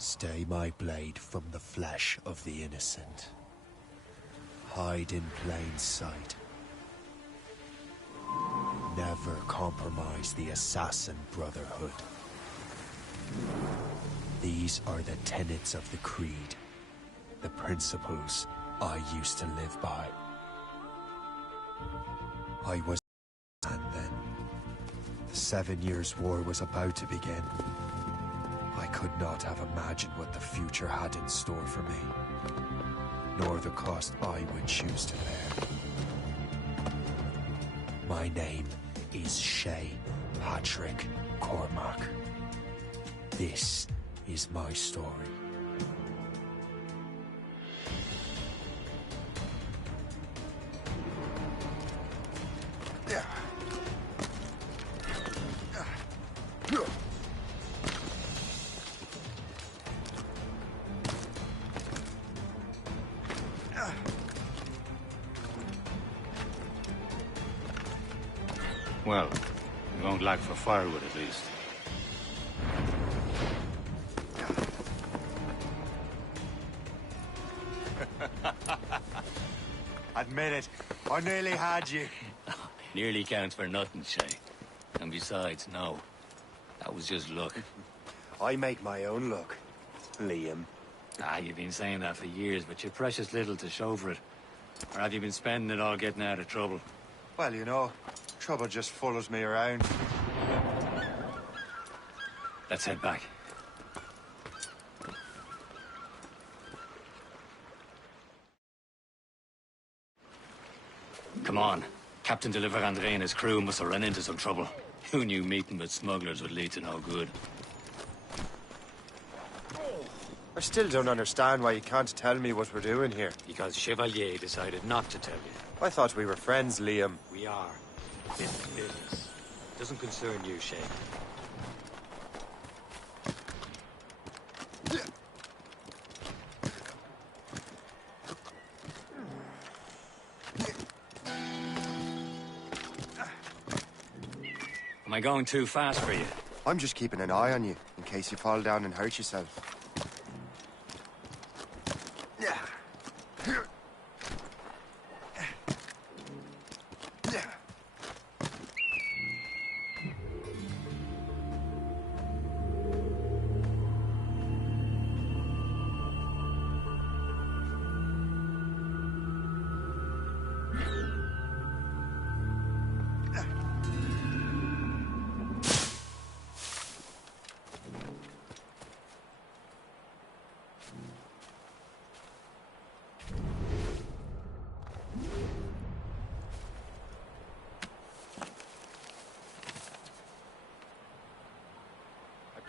Stay my blade from the flesh of the innocent. Hide in plain sight. Never compromise the Assassin Brotherhood. These are the tenets of the Creed, the principles I used to live by. I was and then. The 7 Years' War was about to begin. I could not have imagined what the future had in store for me, nor the cost I would choose to bear. My name is Shay Patrick Cormac. This is my story. Well, we won't lack for firewood at least. Admit it, I nearly had you. Nearly counts for nothing, Shay. And besides, no. That was just luck. I make my own luck, Liam. You've been saying that for years, but you're precious little to show for it. Or have you been spending it all getting out of trouble? Well, you know, trouble just follows me around. Let's head back. Come on. Captain Deliver André and his crew must have run into some trouble. Who knew meeting with smugglers would lead to no good? I still don't understand why you can't tell me what we're doing here. Because Chevalier decided not to tell you. I thought we were friends, Liam. We are. This is business. Doesn't concern you, Shay. Am I going too fast for you? I'm just keeping an eye on you, in case you fall down and hurt yourself.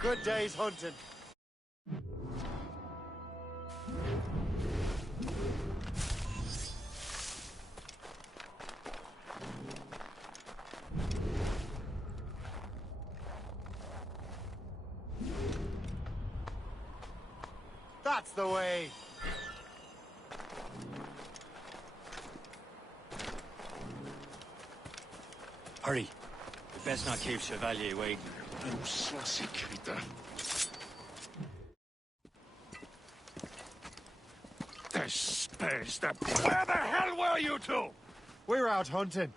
Good day's hunting. That's the way. Hurry. We best not keep Chevalier waiting. Where the hell were you two? We're out hunting.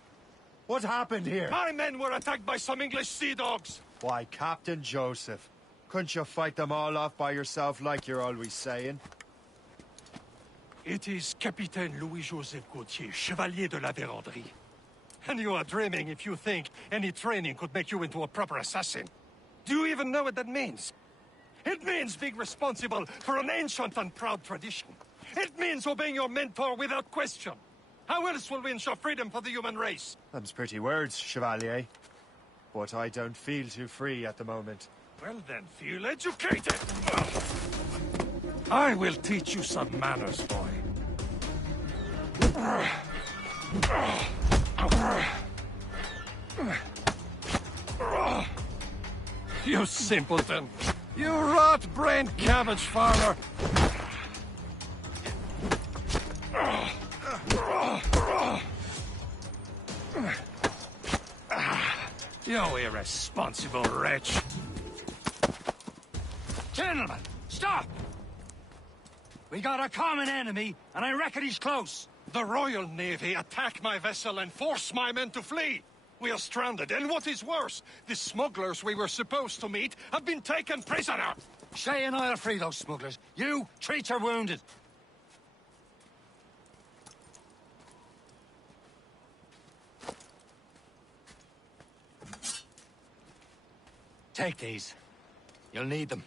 What happened here? My men were attacked by some English sea dogs. Why, Captain Joseph. Couldn't you fight them all off by yourself like you're always saying? It is Capitaine Louis-Joseph Gauthier, Chevalier de la Vérendrye. And you are dreaming if you think any training could make you into a proper assassin. Do you even know what that means? It means being responsible for an ancient and proud tradition. It means obeying your mentor without question. How else will we ensure freedom for the human race? Them's pretty words, Chevalier. But I don't feel too free at the moment. Well then, feel educated. I will teach you some manners, boy. You simpleton! You rot-brained cabbage farmer! You irresponsible wretch! Gentlemen, Stop! We got a common enemy, and I reckon he's close. The Royal Navy attack my vessel and force my men to flee. We are stranded, and what is worse, the smugglers we were supposed to meet have been taken prisoner. Shay and I'll free those smugglers. You, treat your wounded. Take these. You'll need them.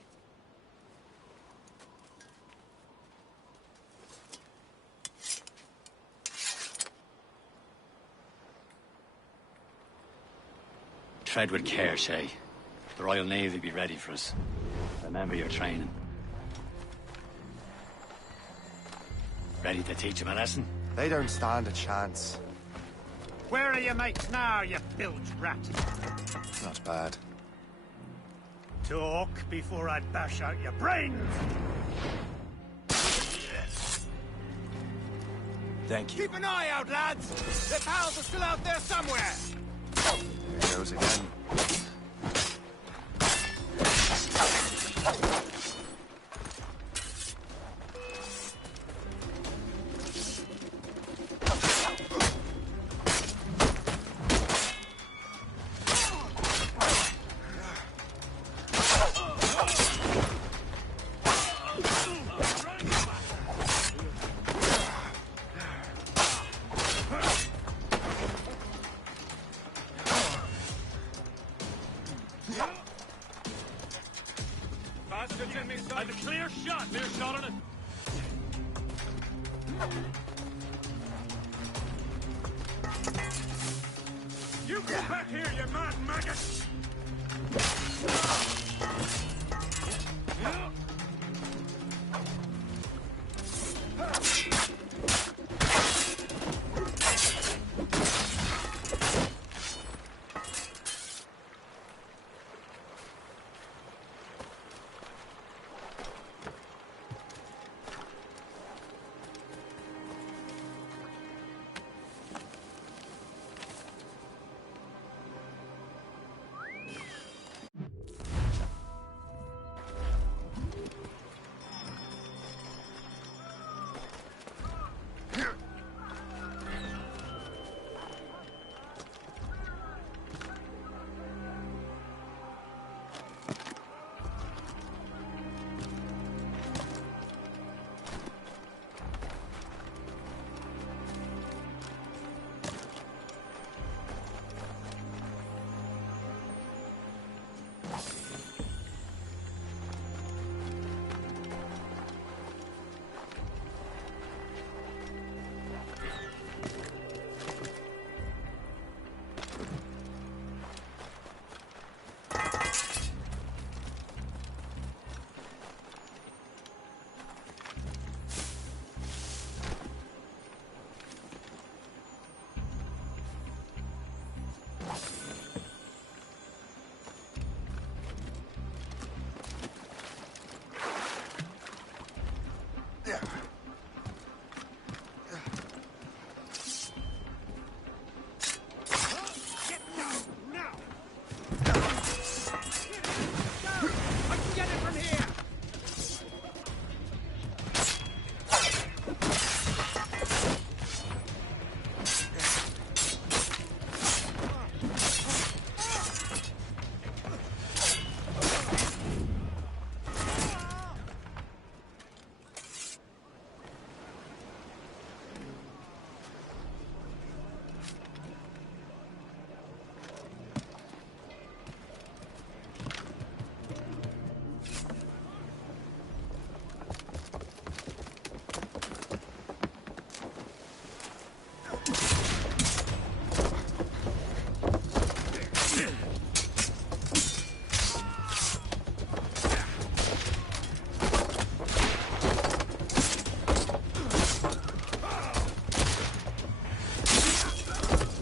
Tread with care, Shay. The Royal Navy will be ready for us. Remember your training. Ready to teach them a lesson? They don't stand a chance. Where are your mates now, you bilge rat? Not bad. Talk before I bash out your brains! Thank you. Keep an eye out, lads! Their pals are still out there somewhere! There he goes again. I have a clear shot! Clear shot on it! You come back here, you mad maggot!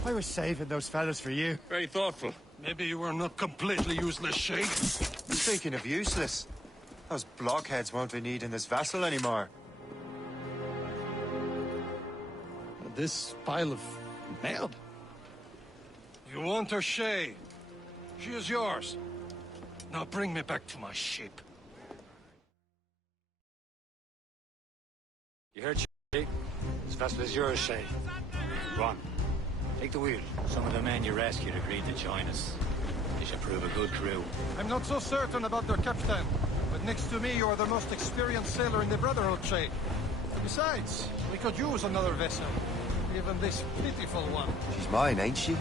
I was saving those fellas for you. Very thoughtful. Maybe you were not completely useless, Shay. Speaking of useless, those blockheads won't be needing this vessel anymore. This pile of mail? You want her, Shay? She is yours. Now bring me back to my ship. You heard, Shay? This vessel is yours, Shay. Go on. Take the wheel. Some of the men you rescued agreed to join us. They should prove a good crew. I'm not so certain about their captain, but next to me you are the most experienced sailor in the Brotherhood, Shay. Besides, we could use another vessel. Even this pitiful one. She's mine, ain't she?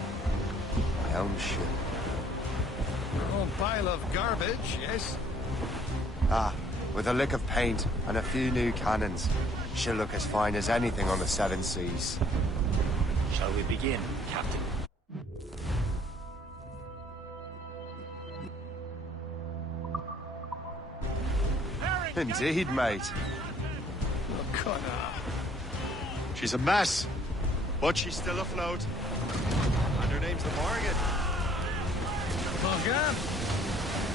My own ship. Your own pile of garbage, yes? Ah, with a lick of paint and a few new cannons, she'll look as fine as anything on the seven seas. Shall we begin, Captain? Indeed, mate. She's a mess, but she's still afloat. And her name's the Morgan. Morgan?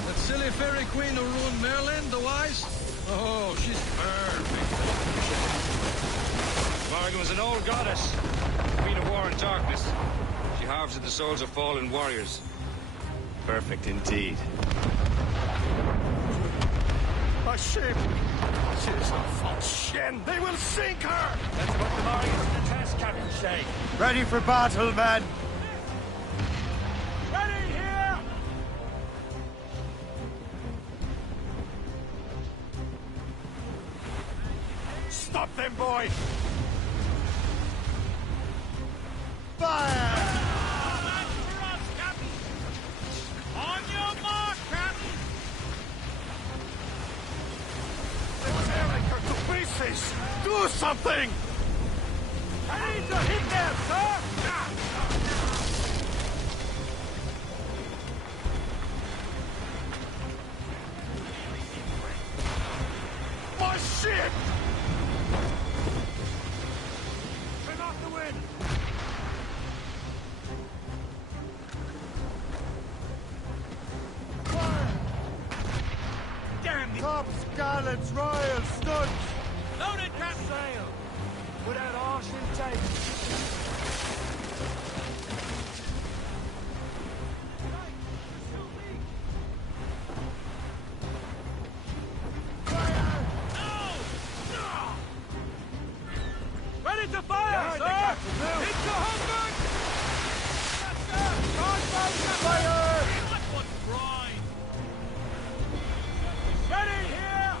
That silly fairy queen who ruined Merlin, the wise? Oh, she's perfect. Morgan was an old goddess, queen of war and darkness. She harvested the souls of fallen warriors. Perfect indeed. A ship! She's a false shin! They will sink her! Let's put the Morgan to the test, Captain Shay. Ready for battle, men! Ready here! Stop them, boy! Fire! Do something! I need to hit them, sir! My ship! Turn off the wind! Fire! Damn the... Tops, gallants, royals, studs! Loaded, Captain! Sail! Without arse and tape. Ready to fire, sir! It's a hundred! Fire! That one's prime! Ready here!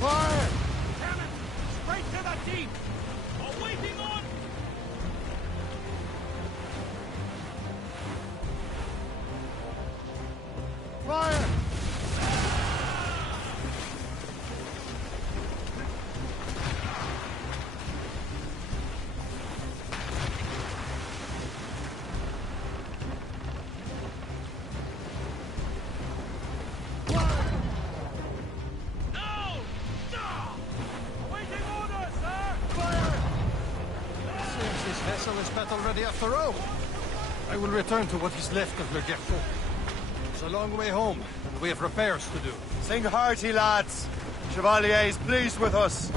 Fire! Cannon! Straight to the deep! Awaiting on! Fire! Is battle ready after all. I will return to what is left of Le Gerfaut. It's a long way home, and we have repairs to do. Sing hearty, lads! Chevalier is pleased with us.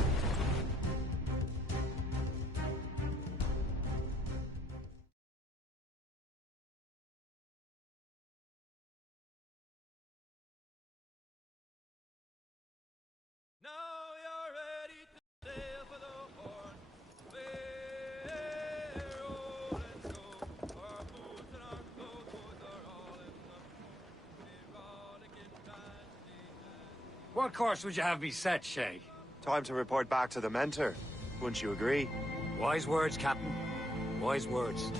What course would you have me set, Shay? Time to report back to the mentor. Wouldn't you agree? Wise words, Captain. Wise words.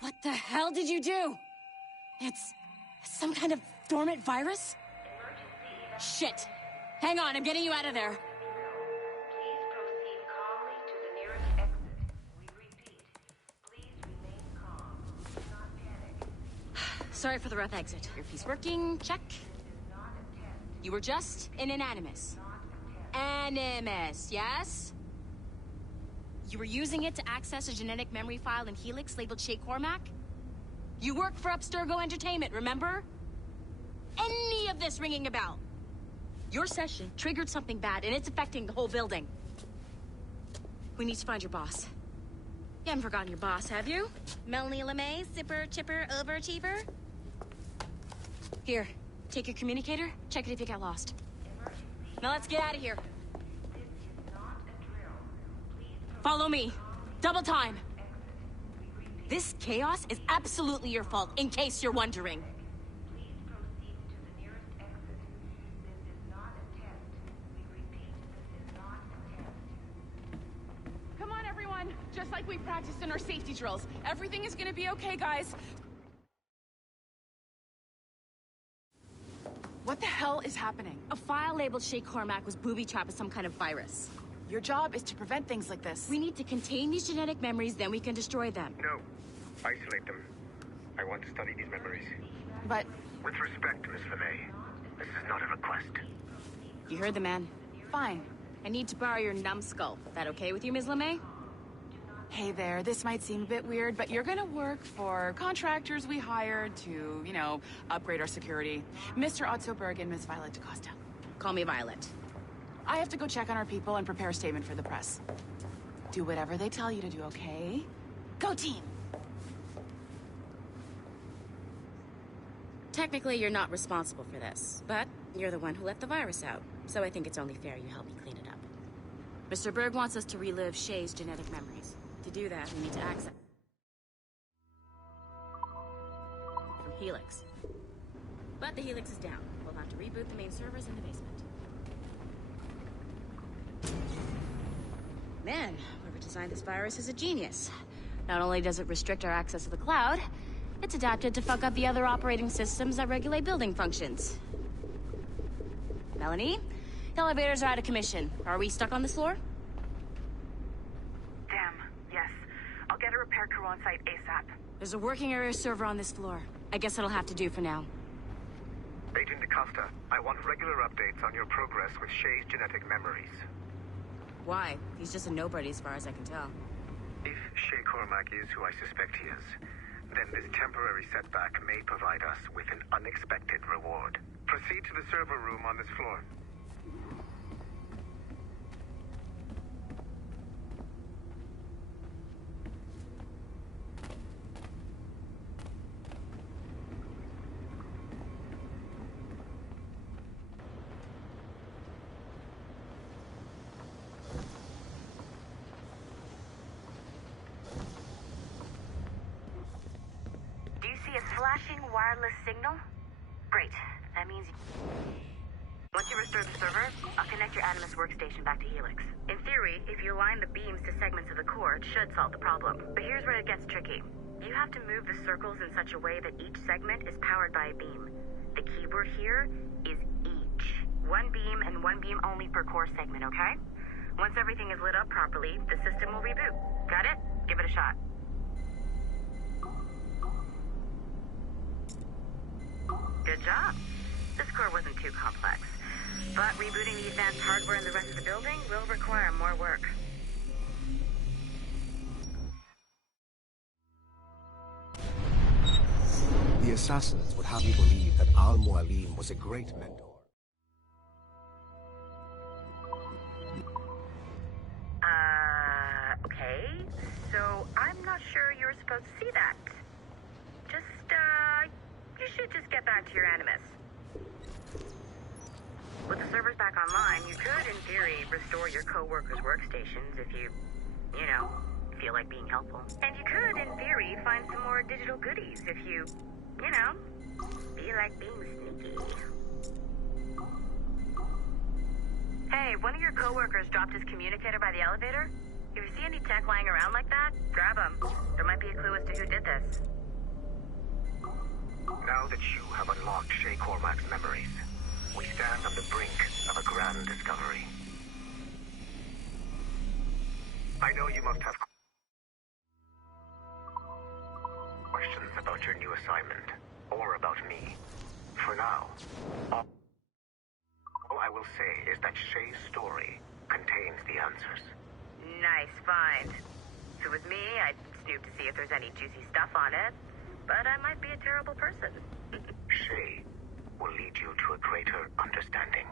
What the hell did you do? It's some kind of dormant virus? Shit. Hang on, I'm getting you out of there. Please proceed calmly to the nearest exit. We repeat, please remain calm. Sorry for the rough exit. Your piece working, check. You were just in an animus. Animus, yes? You were using it to access a genetic memory file in Helix labeled Shay Cormac? You work for Abstergo Entertainment, remember? Any of this ringing a bell? Your session triggered something bad, and it's affecting the whole building. We need to find your boss. You haven't forgotten your boss, have you? Melanie LeMay, zipper, chipper, overachiever? Here, take your communicator, check it if you get lost. Now let's get out of here. Follow me. Double time. This chaos is absolutely your fault, in case you're wondering. Come on, everyone. Just like we practiced in our safety drills. Everything is gonna be okay, guys. What the hell is happening? A file labeled Shay Cormac was booby-trapped with some kind of virus. Your job is to prevent things like this. We need to contain these genetic memories, then we can destroy them. No. Isolate them. I want to study these memories. But... With respect, Miss LeMay, this is not a request. You heard the man. fine. I need to borrow your numbskull. That okay with you, Ms. LeMay? Hey there, this might seem a bit weird, but you're gonna work for contractors we hired to, you know, upgrade our security. Mr. Otto Berg and Miss Violet DaCosta. Call me Violet. I have to go check on our people and prepare a statement for the press. Do whatever they tell you to do, okay? Go team! Technically, you're not responsible for this, but you're the one who let the virus out, so I think it's only fair you help me clean it up. Mr. Berg wants us to relive Shay's genetic memories. To do that, we need to access from Helix. But the Helix is down. We'll have to reboot the main servers in the basement. Man, whoever designed this virus is a genius. Not only does it restrict our access to the cloud, it's adapted to fuck up the other operating systems that regulate building functions. Melanie, the elevators are out of commission. Are we stuck on this floor? Damn, yes. I'll get a repair crew on site ASAP. There's a working area server on this floor. I guess it'll have to do for now. Agent DaCosta, I want regular updates on your progress with Shay's genetic memories. Why? He's just a nobody as far as I can tell. If Shay Cormac is who I suspect he is, then this temporary setback may provide us with an unexpected reward. Proceed to the server room on this floor. Flashing wireless signal? Great. That means... Once you restore the server, I'll connect your Animus workstation back to Helix. In theory, if you align the beams to segments of the core, it should solve the problem. But here's where it gets tricky. You have to move the circles in such a way that each segment is powered by a beam. The keyword here is each. One beam and one beam only per core segment, okay? Once everything is lit up properly, the system will reboot. Got it? Give it a shot. Good job. This core wasn't too complex. But rebooting the advanced hardware in the rest of the building will require more work. The assassins would have you believe that Al-Mualim was a great mentor. Okay. So, I'm not sure you're supposed to see that. You should just get back to your Animus. With the servers back online, you could, in theory, restore your co-workers' workstations if you know, feel like being helpful. And you could, in theory, find some more digital goodies if you know, feel like being sneaky. Hey, one of your co-workers dropped his communicator by the elevator. If you see any tech lying around like that, grab them. There might be a clue as to who did this. Now that you have unlocked Shay Cormac's memories, we stand on the brink of a grand discovery. I know you must have questions about your new assignment, or about me. For now, all I will say is that Shay's story contains the answers. Nice find. If it was me, I'd snoop to see if there's any juicy stuff on it. But I might be a terrible person. Shay will lead you to a greater understanding.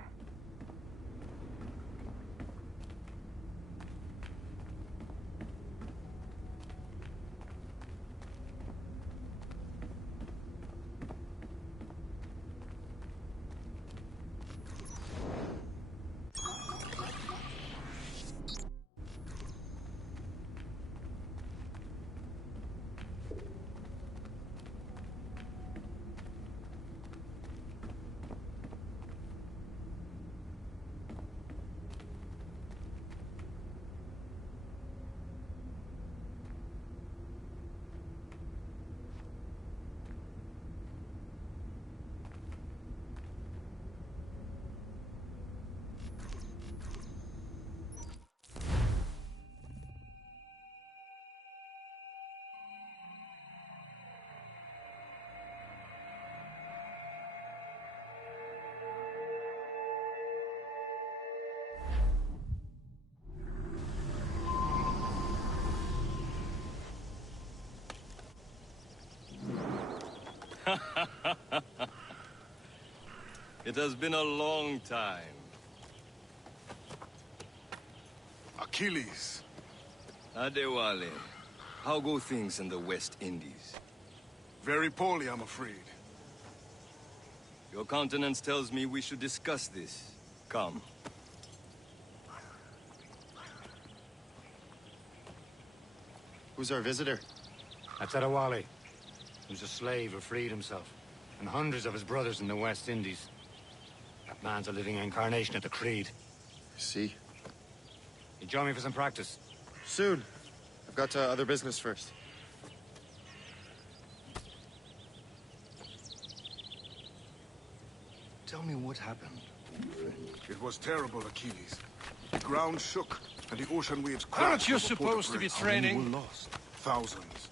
It has been a long time. Achilles. Adewale, how go things in the West Indies? Very poorly, I'm afraid. Your countenance tells me we should discuss this. Come. Who's our visitor? That's Adewale, who's a slave who freed himself, and hundreds of his brothers in the West Indies. That man's a living incarnation of the Creed. See? You join me for some practice? Soon. I've got other business first. Tell me what happened, friend. It was terrible, Achilles. The ground shook, and the ocean waves crashed. Aren't you over supposed to be Port-au-Prince. training? We were lost. Thousands.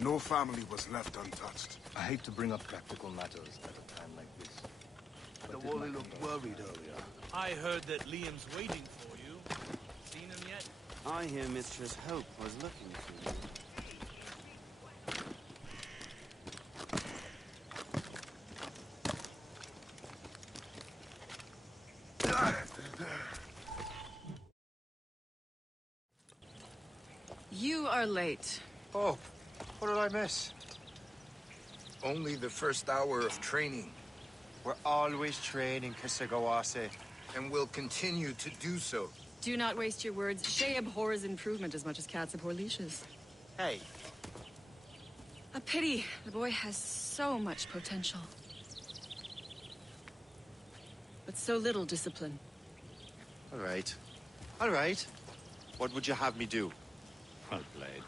No family was left untouched. I hate to bring up practical matters at a time like this. The Wally looked worried earlier. I heard that Liam's waiting for you. Seen him yet? I hear Mistress Hope was looking for you. You are late. Oh, what did I miss? Only the first hour of training, We're always training, Aussie. and will continue to do so. Do not waste your words. Shay abhors improvement as much as cats abhor leashes. Hey, A pity. The boy has so much potential. But so little discipline. All right. All right. What would you have me do? Well played.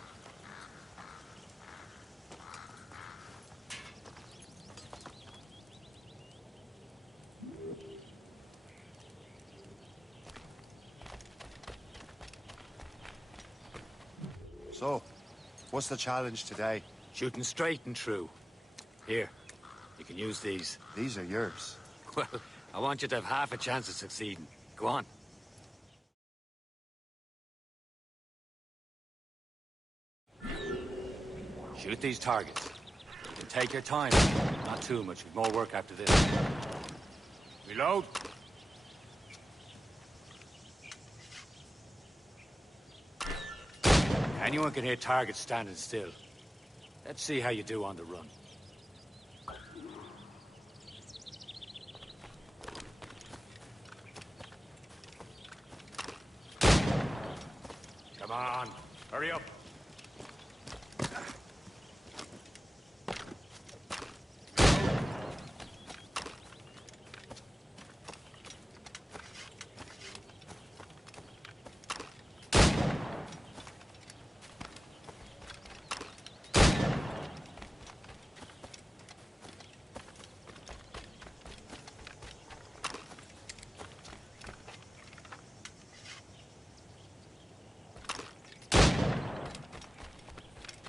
so, what's the challenge today? Shooting straight and true. Here, you can use these. These are yours. Well, I want you to have half a chance of succeeding. Go on. Shoot these targets. You can take your time. Not too much. We've more work after this. Reload. Anyone can hit targets standing still. Let's see how you do on the run. Come on, hurry up.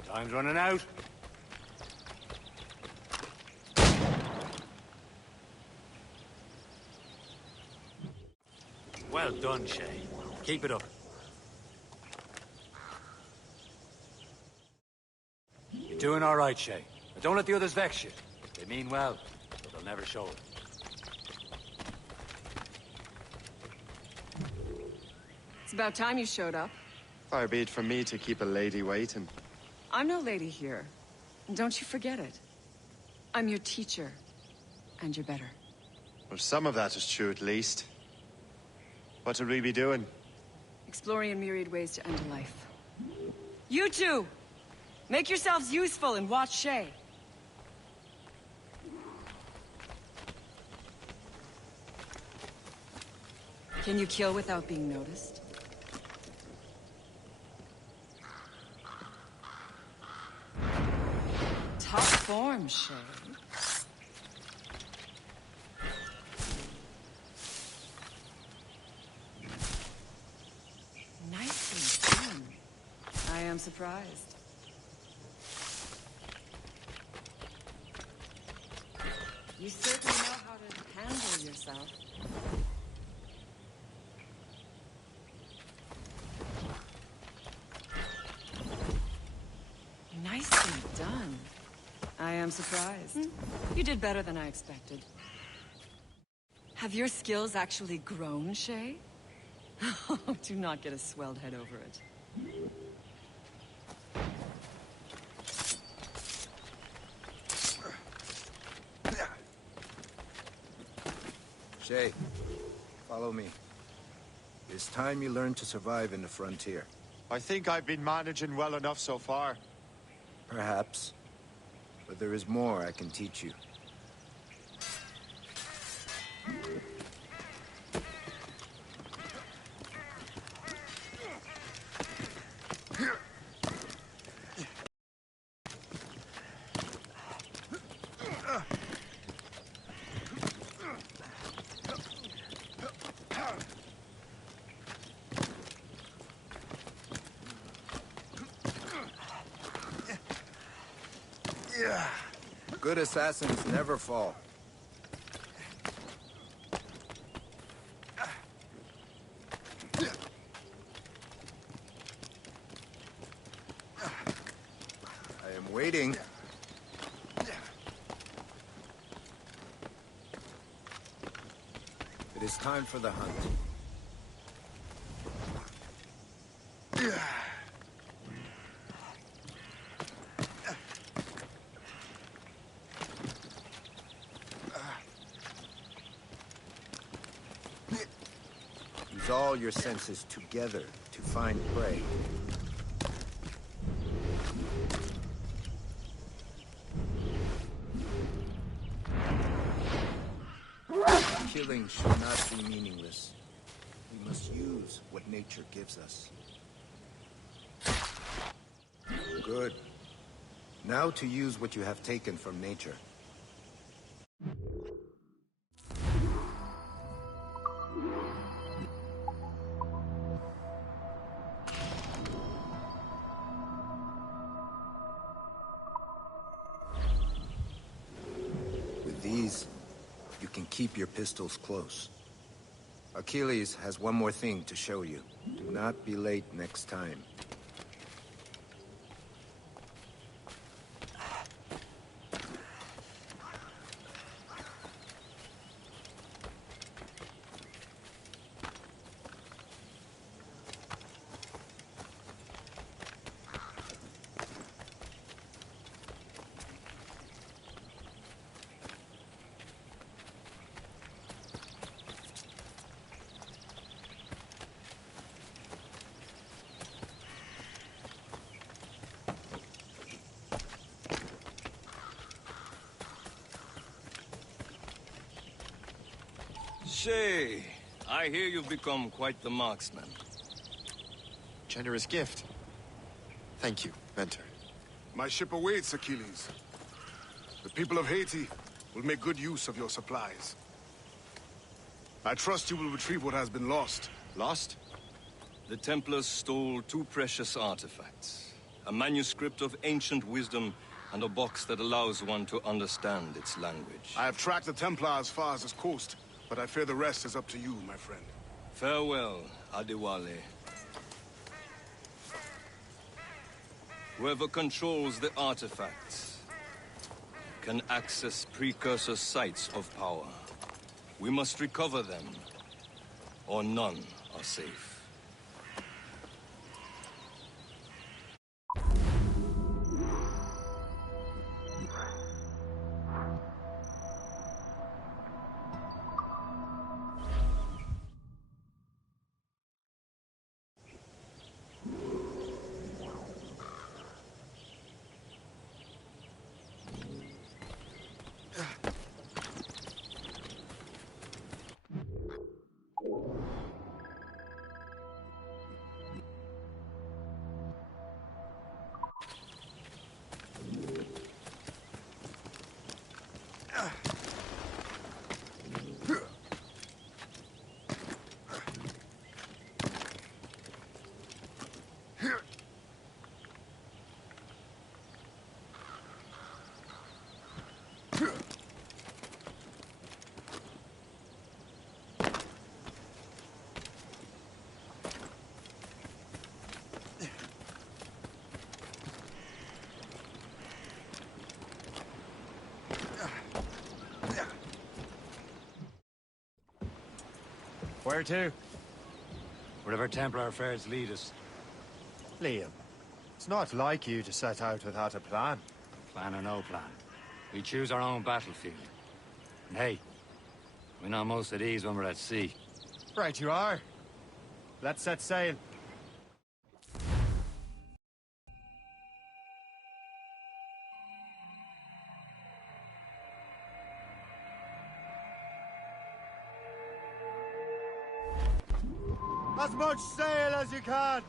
Time's running out. Well done, Shay. Keep it up. You're doing all right, Shay. But don't let the others vex you. They mean well, but they'll never show it. It's about time you showed up. Far be it from me to keep a lady waiting. I'm no lady here. And don't you forget it. I'm your teacher. And you're better. Well, some of that is true at least. What would we be doing? Exploring a myriad ways to end a life. You two! Make yourselves useful and watch Shay. Can you kill without being noticed? Top form, Shay. Nicely done. I am surprised. You certainly know how to handle yourself. Nicely done. I am surprised. You did better than I expected. Have your skills actually grown, Shay? Do not get a swelled head over it. Shay, follow me. It's time you learn to survive in the frontier. I think I've been managing well enough so far. Perhaps. But there is more I can teach you. Good assassins never fall. I am waiting. It is time for the hunt. Use all your senses together to find prey. Killing should not be meaningless. We must use what nature gives us. Good. Now to use what you have taken from nature. With these, you can keep your pistols close. Achilles has one more thing to show you. Do not be late next time. Shay, I hear you've become quite the marksman. Generous gift. Thank you, Mentor. My ship awaits, Achilles. The people of Haiti will make good use of your supplies. I trust you will retrieve what has been lost. Lost? The Templars stole two precious artifacts. A manuscript of ancient wisdom and a box that allows one to understand its language. I have tracked the Templar as far as this coast, but I fear the rest is up to you, my friend. Farewell, Adewale. Whoever controls the artifacts can access precursor sites of power. We must recover them, or none are safe. Where to? Wherever Templar affairs lead us. Liam, it's not like you to set out without a plan. Plan or no plan. We choose our own battlefield. And hey, we're not most at ease when we're at sea. Right you are. Let's set sail. As much sail as you can!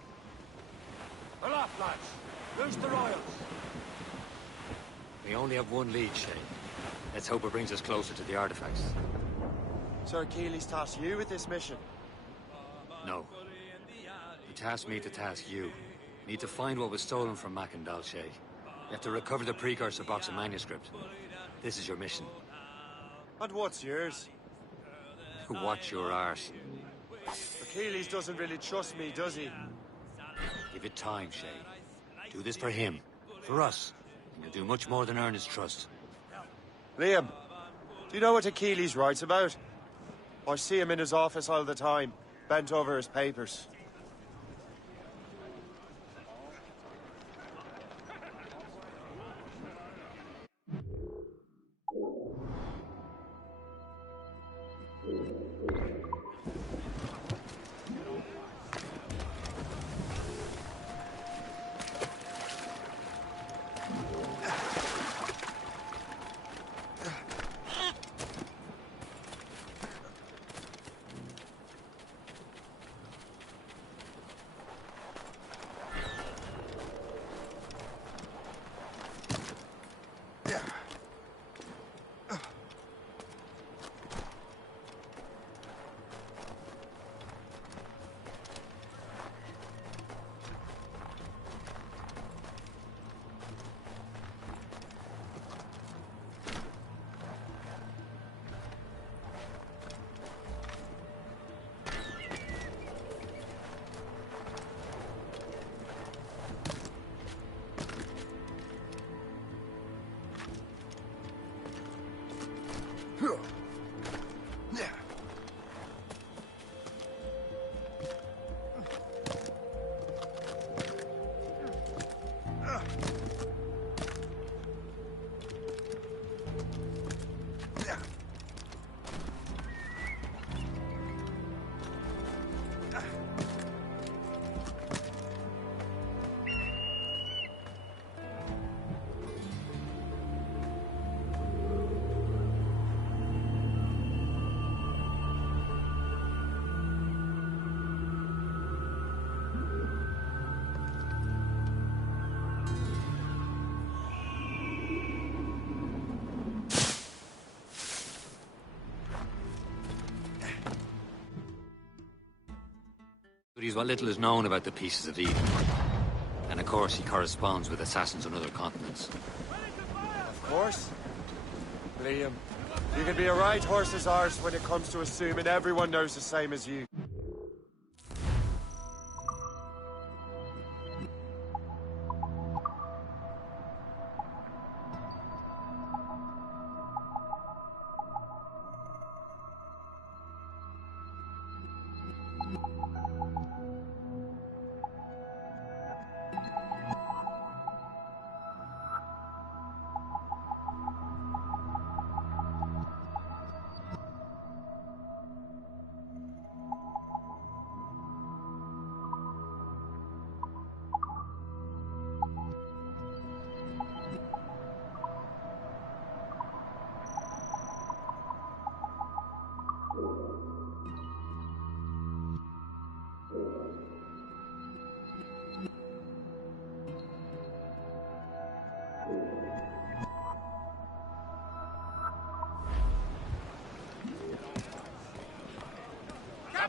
Aloft, lads! Loose the royals! We only have one lead, Shay. Let's hope it brings us closer to the artifacts. Sir Achilles tasked you with this mission? No. He tasked me to task you. We need to find what was stolen from Mackandal, Shay. You have to recover the precursor box of manuscript. This is your mission. And what's yours? Watch your arse. Achilles doesn't really trust me, does he? Give it time, Shay. Do this for him, for us, and you'll do much more than earn his trust. Liam, do you know what Achilles writes about? I see him in his office all the time, bent over his papers. What little is known about the Pieces of Eden. And of course, he corresponds with assassins on other continents. Of course. Liam, you can be a right horse's arse when it comes to assuming everyone knows the same as you.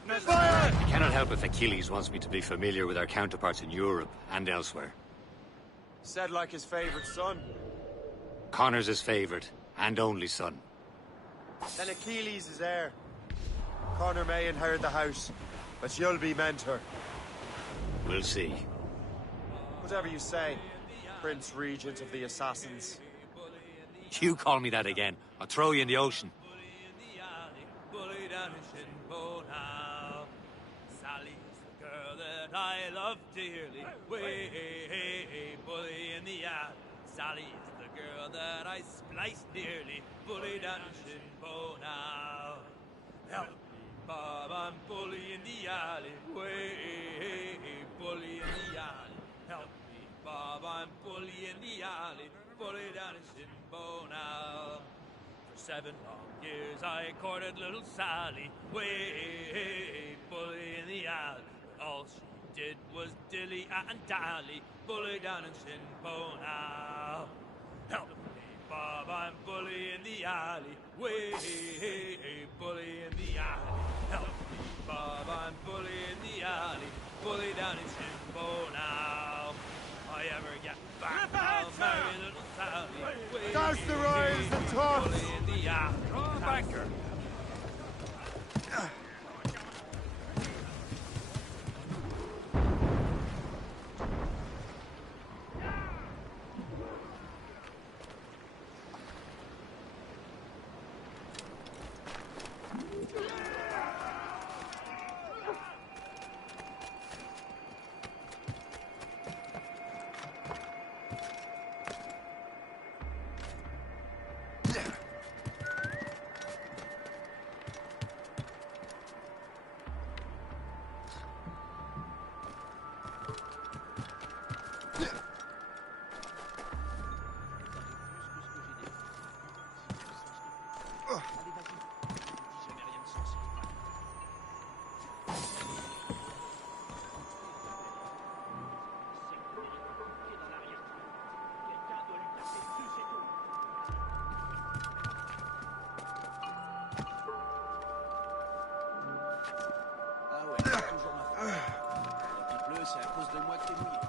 Fire! I cannot help if Achilles wants me to be familiar with our counterparts in Europe and elsewhere. Said like his favorite son. Connor's his favorite and only son. Then Achilles is heir. Connor may inherit the house, but you'll be mentor. We'll see. Whatever you say, Prince Regent of the Assassins. You call me that again, I'll throw you in the ocean. Sally's the girl that I love dearly. Way, bully in the alley. Sally is the girl that I spliced nearly. Bully down in Shinbo now. Help me, Bob, I'm bully in the alley. Way, bully in the alley. Help me, Bob, I'm bully in the alley. Bully down in Shinbo now. For 7 long years I courted little Sally. Way, bully in the alley. But all she did was dilly and dally. Bully down in Shinbo now. Help me, Bob, I'm bully in the alley. Way, bully in the alley. Help me, Bob, I'm bully in the alley. Bully down in Shinbo now. If I ever get back, I'll marry little Sally. Way, Douse the rise and toss! bully in the alley. Draw banker. Ah ouais, c'est toujours ma faute. Quand il pleut, c'est à cause de moi que t'es mouillé.